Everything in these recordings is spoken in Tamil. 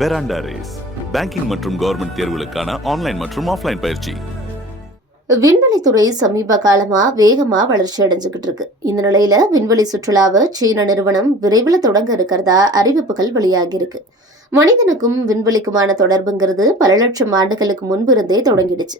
பெராண்டா ரேஸ் பேங்கிங் மற்றும் கவர்மெண்ட் தேர்வுகளுக்கான ஆன்லைன் மற்றும் ஆஃப்லைன் பயிற்சி. விண்வெளித்துறை சமீப காலமா வேகமா வளர்ச்சி அடைஞ்சுகிட்டு இருக்கு. இந்த நிலையில விண்வெளி சுற்றுலாவை சீன நிறுவனம் விரைவில் தொடங்க இருக்கிறதா அறிவிப்புகள் வெளியாகி இருக்கு. மனிதனுக்கும் விண்வெளிக்குமான தொடர்புங்கிறது பல லட்சம் ஆண்டுகளுக்கு முன்பு இருந்தே தொடங்கிடுச்சு.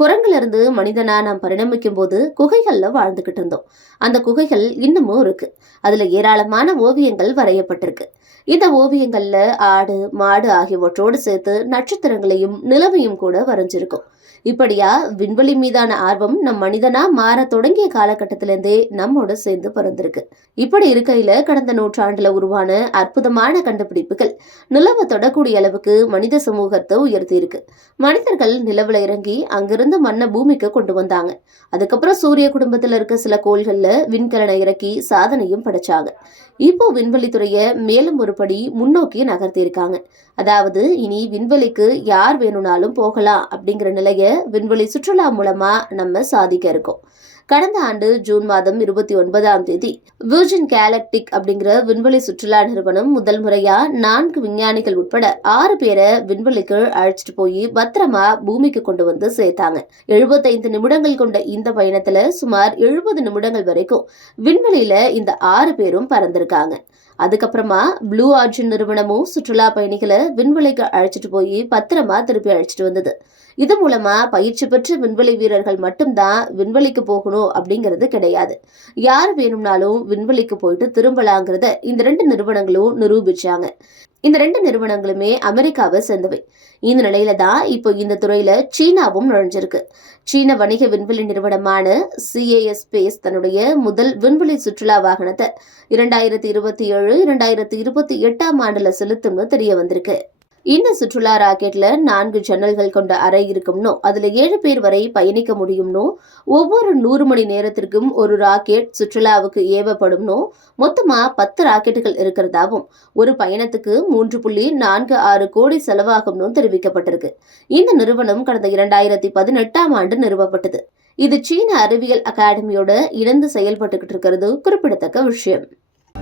குரங்குல இருந்து மனிதனா நாம் பரிணமிக்கும் போது குகைகள்ல வாழ்ந்துகிட்டு இருந்தோம். அந்த குகைகள் இன்னமும் இருக்கு. அதுல ஏராளமான ஓவியங்கள் வரையப்பட்டிருக்கு. இந்த ஓவியங்கள்ல ஆடு மாடு ஆகியவற்றோடு சேர்த்து நட்சத்திரங்களையும் நிலவையும் கூட வரைஞ்சிருக்கும். இப்படியா விண்வெளி மீதான ஆர்வம் நம் மனிதனா மாற தொடங்கிய காலகட்டத்திலிருந்தே நம்மோட சேர்ந்து பிறந்திருக்கு. இப்படி இருக்கையில கடந்த நூற்றாண்டுல உருவான அற்புதமான கண்டுபிடிப்புகள் நிலவை தொடக்கூடிய அளவுக்கு மனித சமூகத்தை உயர்த்தியிருக்கு. மனிதர்கள் நிலவுல இறங்கி அங்கிருந்து மண்ணை பூமிக்கு கொண்டு வந்தாங்க. அதுக்கப்புறம் சூரிய குடும்பத்துல இருக்க சில கோள்களில் விண்கலனை இறக்கி சாதனையும் படைச்சாங்க. இப்போ விண்வெளித்துறையை மேலும் ஒரு படி முன்னோக்கி நகர்த்தியிருக்காங்க. அதாவது இனி விண்வெளிக்கு யார் வேணும்னாலும் போகலாம் அப்படிங்கிற நிலையை விண்வெளி சுற்றுலா மூலமா நம்ம சாதிக்க இருக்கோம். கடந்த ஆண்டு ஜூன் மாதம் இருபத்தி ஒன்பதாம் தேதி விர்ஜின் கேலக்டிக் அப்படிங்கிற விண்வெளி சுற்றுலா நிறுவனம் முதல் முறையா நான்கு விஞ்ஞானிகள் உட்பட ஆறு பேரை விண்வெளிக்கு அழைச்சிட்டு போய் பத்திரமா பூமிக்கு கொண்டு வந்து சேர்த்தாங்க. எழுபத்தைந்து நிமிடங்கள் கொண்ட இந்த பயணத்துல சுமார் எழுபது நிமிடங்கள் வரைக்கும் விண்வெளியில இந்த ஆறு பேரும் பறந்திருக்காங்க. அதுக்கப்புறமா ப்ளூ ஆர்ஜின் நிறுவனமும் சுற்றுலா பயணிகளை விண்வெளிக்கு அழைச்சிட்டு போய் பத்திரமா திருப்பி அழைச்சிட்டு வந்தது. இது மூலமா பயிற்சி பெற்ற விண்வெளி வீரர்கள் மட்டும்தான் விண்வெளிக்கு போகணும் அப்படிங்கிறது கிடையாது. யார் வேணும்னாலும் விண்வெளிக்கு போயிட்டு திரும்பலாங்கிறத இந்த ரெண்டு நிறுவனங்களும் நிரூபிச்சாங்க. இந்த ரெண்டு நிறுவனங்களுமே அமெரிக்காவை சேர்ந்தவை. இந்த நிலையில தான் இப்போ இந்த துறையில சீனாவும் நுழைஞ்சிருக்கு. சீன வணிக விண்வெளி நிறுவனமான சிஏஎஸ் ஸ்பேஸ் தன்னுடைய முதல் விண்வெளி சுற்றுலா வாகனத்தை இரண்டாயிரத்தி இருபத்தி ஏழு இரண்டாயிரத்தி இருபத்தி எட்டாம் ஆண்டுல செலுத்தும்னு தெரிய வந்திருக்கு. இந்த சுற்றுலா ராக்கெட்ல நான்கு ஜன்னல்கள் கொண்ட அறை இருக்கும்னோ அதுல ஏழு பேர் வரை பயணிக்க முடியும்னோ ஒவ்வொரு நூறு மணி நேரத்திற்கும் ஒரு ராக்கெட் சுற்றுலாவுக்கு ஏவப்படும்னோ மொத்தமா பத்து ராக்கெட்டுகள் இருக்கிறதாவும் ஒரு பயணத்துக்கு மூன்று புள்ளி நான்கு ஆறு கோடி செலவாகும்னு தெரிவிக்கப்பட்டிருக்கு. இந்த நிறுவனம் கடந்த இரண்டாயிரத்தி பதினெட்டாம் ஆண்டு நிறுவப்பட்டது. இது சீன அறிவியல் அகாடமியோட இணைந்து செயல்பட்டுக்கிட்டு இருக்கிறது குறிப்பிடத்தக்க விஷயம்.